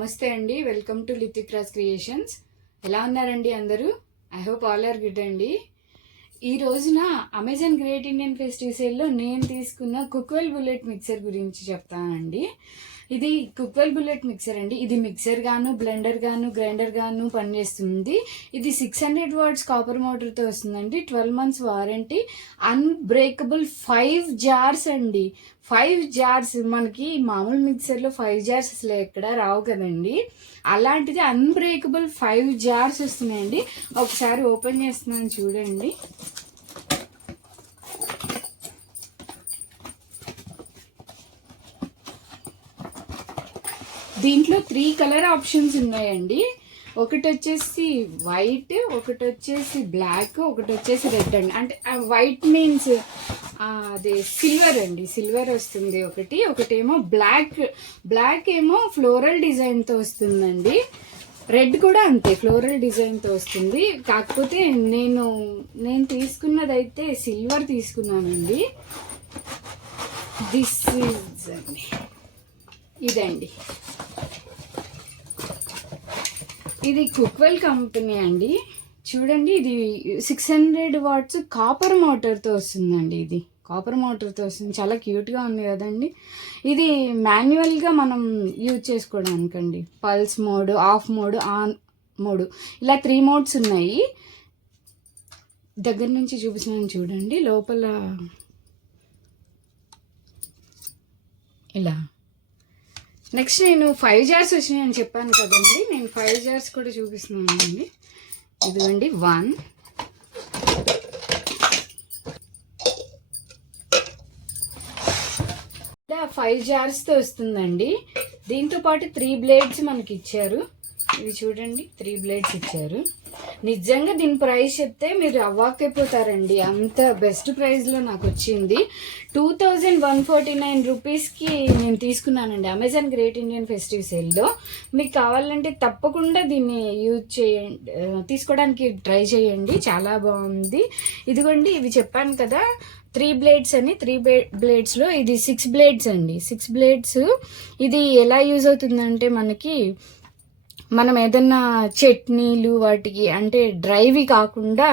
నమస్తే అండి, welcome to Lithik Raj creations. ఎలా ఉన్నారండి అందరూ? I hope all are good అండి. ఈ రోజున అమెజాన్ గ్రేట్ ఇండియన్ ఫెస్టివ్ సేల్లో నేను తీసుకున్న కుక్వెల్ బుల్లెట్ మిక్సర్ గురించి చెప్తానండి. ఇది కుక్వెల్ బుల్లెట్ మిక్సర్ అండి. ఇది మిక్సర్ గాను, బ్లెండర్ గాను, గ్రైండర్ గాను పనిచేస్తుంది. ఇది 600 వాట్స్ కాపర్ మోటార్తో వస్తుందండి. 12 months వారంటీ, అన్బ్రేకబుల్ 5 jars అండి. 5 jars మనకి మామూలు మిక్సర్లో 5 jars అసలు ఎక్కడ రావు కదండి. అలాంటిది అన్బ్రేకబుల్ 5 jars వస్తున్నాయండి. ఒకసారి ఓపెన్ చేస్తున్నాను చూడండి. దీంట్లో 3 కలర్ ఆప్షన్స్ ఉన్నాయండి. ఒకటి వచ్చేసి వైట్, ఒకటి వచ్చేసి బ్లాక్, ఒకటి వచ్చేసి రెడ్ అండి. అంటే వైట్ మీన్స్ అదే సిల్వర్ అండి, సిల్వర్ వస్తుంది ఒకటేమో బ్లాక్ ఏమో ఫ్లోరల్ డిజైన్తో వస్తుందండి. రెడ్ కూడా అంతే ఫ్లోరల్ డిజైన్తో వస్తుంది. కాకపోతే నేను తీసుకున్నదైతే సిల్వర్ తీసుకున్నానండి. దిస్ ఈజ్ అండి, ఇదండి. ఇది కుక్వెల్ కంపెనీ అండి. చూడండి, ఇది 600 వాట్స్ కాపర్ మోటార్తో వస్తుందండి. ఇది కాపర్ మోటార్తో వస్తుంది. చాలా క్యూట్గా ఉంది కదండి. ఇది మాన్యువల్గా మనం యూజ్ చేసుకోవడానికండి. Pulse mode, off mode, on mode, ఇలా 3 మోడ్స్ ఉన్నాయి. దగ్గర నుంచి చూపిస్తున్నాను చూడండి. లోపల ఇలా నెక్స్ట్ నేను 5 jars వచ్చినాయని చెప్పాను కదండి. నేను 5 jars కూడా చూపిస్తున్నాను అండి. ఇదిగోండి 1, 5 jarsతో వస్తుందండి. దీంతో పాటు 3 blades మనకి ఇచ్చారు. ఇవి చూడండి, 3 blades ఇచ్చారు. నిజంగా దీని ప్రైస్ చెప్తే మీరు అవ్వాకైపోతారండి. అంత బెస్ట్ ప్రైస్లో నాకు వచ్చింది. 2149 రూపీస్కి నేను తీసుకున్నానండి అమెజాన్ గ్రేట్ ఇండియన్ ఫెస్టివ్ సేల్లో. మీకు కావాలంటే తప్పకుండా దీన్ని యూజ్ చేయండి, తీసుకోవడానికి ట్రై చేయండి. చాలా బాగుంది. ఇదిగోండి, ఇవి చెప్పాను కదా 3 blades అని. 3 bladesలో ఇది 6 blades అండి. 6 blades. ఇది ఎలా యూజ్ అవుతుందంటే మనం ఏదన్నా చట్నీలు వాటికి అంటే డ్రైవి కాకుండా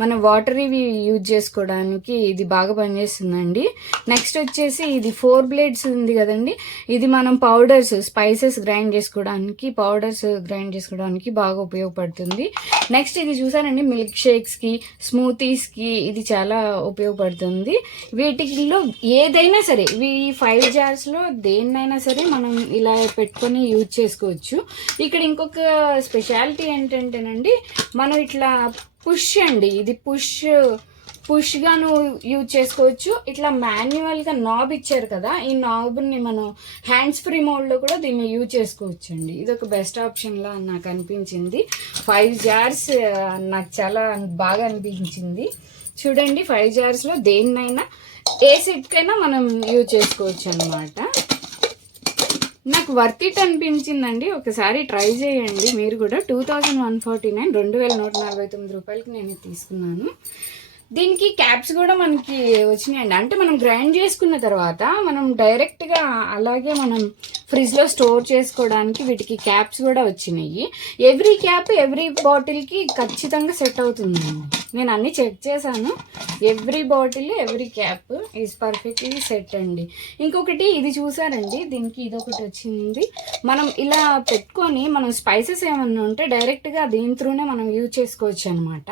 మనం వాటరీవి యూజ్ చేసుకోవడానికి ఇది బాగా పనిచేస్తుందండి. నెక్స్ట్ వచ్చేసి ఇది 4 blades ఉంది కదండి. ఇది మనం స్పైసెస్ గ్రైండ్ చేసుకోవడానికి బాగా ఉపయోగపడుతుంది. నెక్స్ట్ ఇది చూసారండి, మిల్క్ షేక్స్కి, స్మూతీస్కి ఇది చాలా ఉపయోగపడుతుంది. వీటిలో ఏదైనా సరే, ఈ 5 jarsలో దేన్నైనా సరే మనం ఇలా పెట్టుకొని యూజ్ చేసుకోవచ్చు. ఇక్కడ ఇంకొక స్పెషాలిటీ ఏంటంటేనండి, మనం ఇట్లా పుష్ అండి, ఇది పుష్గాను యూజ్ చేసుకోవచ్చు. ఇట్లా మాన్యువల్గా నాబ్ ఇచ్చారు కదా, ఈ నాబ్ని మనం హ్యాండ్స్ ఫ్రీ మోడ్లో కూడా దీన్ని యూజ్ చేసుకోవచ్చు అండి. ఇది ఒక బెస్ట్ ఆప్షన్లా నాకు అనిపించింది. 5 jars నాకు చాలా బాగా అనిపించింది. చూడండి, 5 jarsలో దేన్నైనా ఏ సెట్కైనా మనం యూజ్ చేసుకోవచ్చు అనమాట. నాకు వర్త్ ఇట్ అనిపించిందండి. ఒకసారి ట్రై చేయండి మీరు కూడా. 2149 రూపాయలకి నేను తీసుకున్నాను. దీనికి క్యాప్స్ కూడా మనకి వచ్చినాయండి. అంటే మనం గ్రైండ్ చేసుకున్న తర్వాత మనం డైరెక్ట్గా అలాగే మనం ఫ్రిడ్జ్లో స్టోర్ చేసుకోవడానికి వీటికి క్యాప్స్ కూడా వచ్చినాయి. ఎవ్రీ క్యాప్ ఎవ్రీ బాటిల్కి ఖచ్చితంగా సెట్ అవుతుందండి. నేను అన్నీ చెక్ చేశాను. Every bottle every cap is perfectly set అండి. ఇంకొకటి ఇది చూసారండి, దీనికి ఇదొకటి వచ్చింది. మనం ఇలా పెట్టుకొని మనం స్పైసెస్ ఏమన్నా ఉంటే డైరెక్ట్గా దీని త్రూనే మనం యూజ్ చేసుకోవచ్చు అనమాట.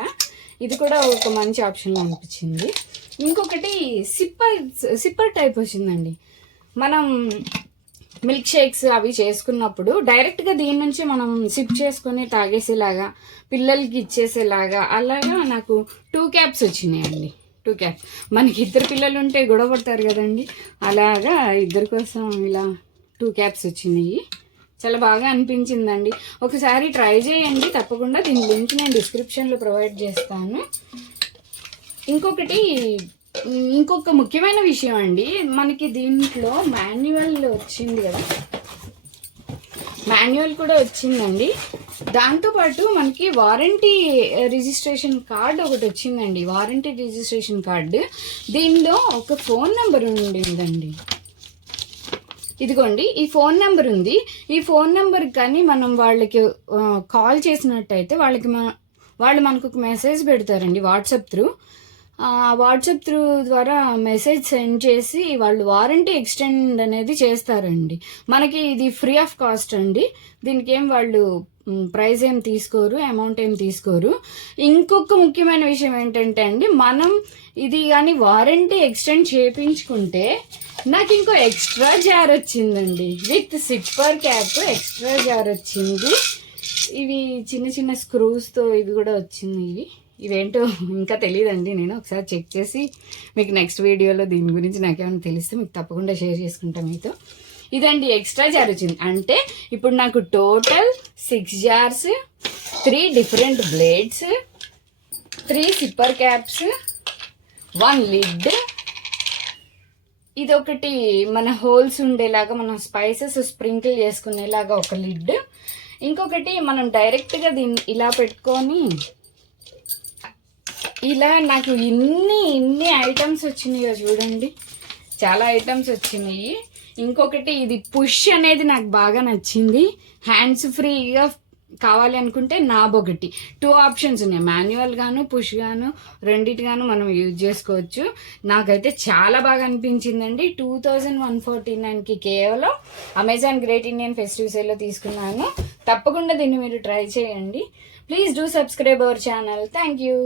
ఇది కూడా ఒక మంచి ఆప్షన్ అనిపించింది. ఇంకొకటి సిప్పర్ టైప్ వచ్చిందండి. మనం మిల్క్ షేక్స్ అవి చేసుకున్నప్పుడు డైరెక్ట్గా దీని నుంచి మనం సిప్ చేసుకొని తాగేసేలాగా, పిల్లలకి ఇచ్చేసేలాగా అలాగా నాకు 2 caps వచ్చినాయండి. 2 caps. మనకి 2 పిల్లలు ఉంటే గొడవ పడతారు కదండి, అలాగా 2 కోసం ఇలా 2 caps వచ్చినాయి. చాలా బాగా అనిపించిందండి. ఒకసారి ట్రై చేయండి తప్పకుండా. దీని లింక్ నేను డిస్క్రిప్షన్లో ప్రొవైడ్ చేస్తాను. ఇంకొక ముఖ్యమైన విషయం అండి, మనకి దీంట్లో మాన్యువల్ వచ్చింది కదా, మాన్యువల్ కూడా వచ్చిందండి. దాంతోపాటు మనకి వారంటీ రిజిస్ట్రేషన్ కార్డ్ ఒకటి వచ్చిందండి. Warranty registration card. దీనిలో ఒక ఫోన్ నెంబర్ ఉండిందండి. ఇదిగోండి ఈ ఫోన్ నెంబర్ ఉంది. ఈ ఫోన్ నెంబర్ కానీ మనం వాళ్ళకి కాల్ చేసినట్టయితే వాళ్ళు మనకు ఒక మెసేజ్ పెడతారండి వాట్సాప్ త్రూ. వాట్సాప్ త్రూ ద్వారా మెసేజ్ సెండ్ చేసి వాళ్ళు వారంటీ ఎక్స్టెండ్ అనేది చేస్తారండి. మనకి ఇది ఫ్రీ ఆఫ్ కాస్ట్ అండి. దీనికి ఏం వాళ్ళు ప్రైస్ ఏం తీసుకోరు, అమౌంట్ ఏం తీసుకోరు. ఇంకొక ముఖ్యమైన విషయం ఏంటంటే అండి, మనం ఇది కానీ వారంటీ ఎక్స్టెండ్ చేయించుకుంటే నాకు ఇంకో ఎక్స్ట్రా జార్ వచ్చిందండి. With sipper cap extra jar వచ్చింది. ఇవి చిన్న చిన్న స్క్రూస్తో ఇవి కూడా వచ్చింది. ఇవేంటో ఇంకా తెలియదండి. నేను ఒకసారి చెక్ చేసి మీకు నెక్స్ట్ వీడియోలో దీని గురించి నాకేమైనా తెలిస్తే మీకు తప్పకుండా షేర్ చేసుకుంటాను మీతో. ఇదండి ఎక్స్ట్రా జార్ వచ్చింది. అంటే ఇప్పుడు నాకు total 6 jars, 3 different blades, 3 sipper caps, 1 lid, ఇదొకటి మన హోల్స్ ఉండేలాగా మనం స్పైసెస్ స్ప్రింకిల్ చేసుకునేలాగా ఒక లిడ్, ఇంకొకటి మనం డైరెక్ట్గా దీన్ని ఇలా పెట్టుకొని ఇలా నాకు ఇన్ని ఐటమ్స్ వచ్చినాయో చూడండి, చాలా ఐటమ్స్ వచ్చినాయి. ఇంకొకటి ఇది పుష్ అనేది నాకు బాగా నచ్చింది. హ్యాండ్స్ ఫ్రీగా కావాలి అనుకుంటే నాబ్ ఒకటి 2 ఆప్షన్స్ ఉన్నాయి, మాన్యువల్ గాను పుష్ గాను రెండిటిగాను మనం యూజ్ చేసుకోవచ్చు. నాకైతే చాలా బాగా అనిపించిందండి. 2149కి కేవలం అమెజాన్ గ్రేట్ ఇండియన్ ఫెస్టివ్ సేల్లో తీసుకున్నాను. తప్పకుండా దీన్ని మీరు ట్రై చేయండి. Please do subscribe our channel. Thank you.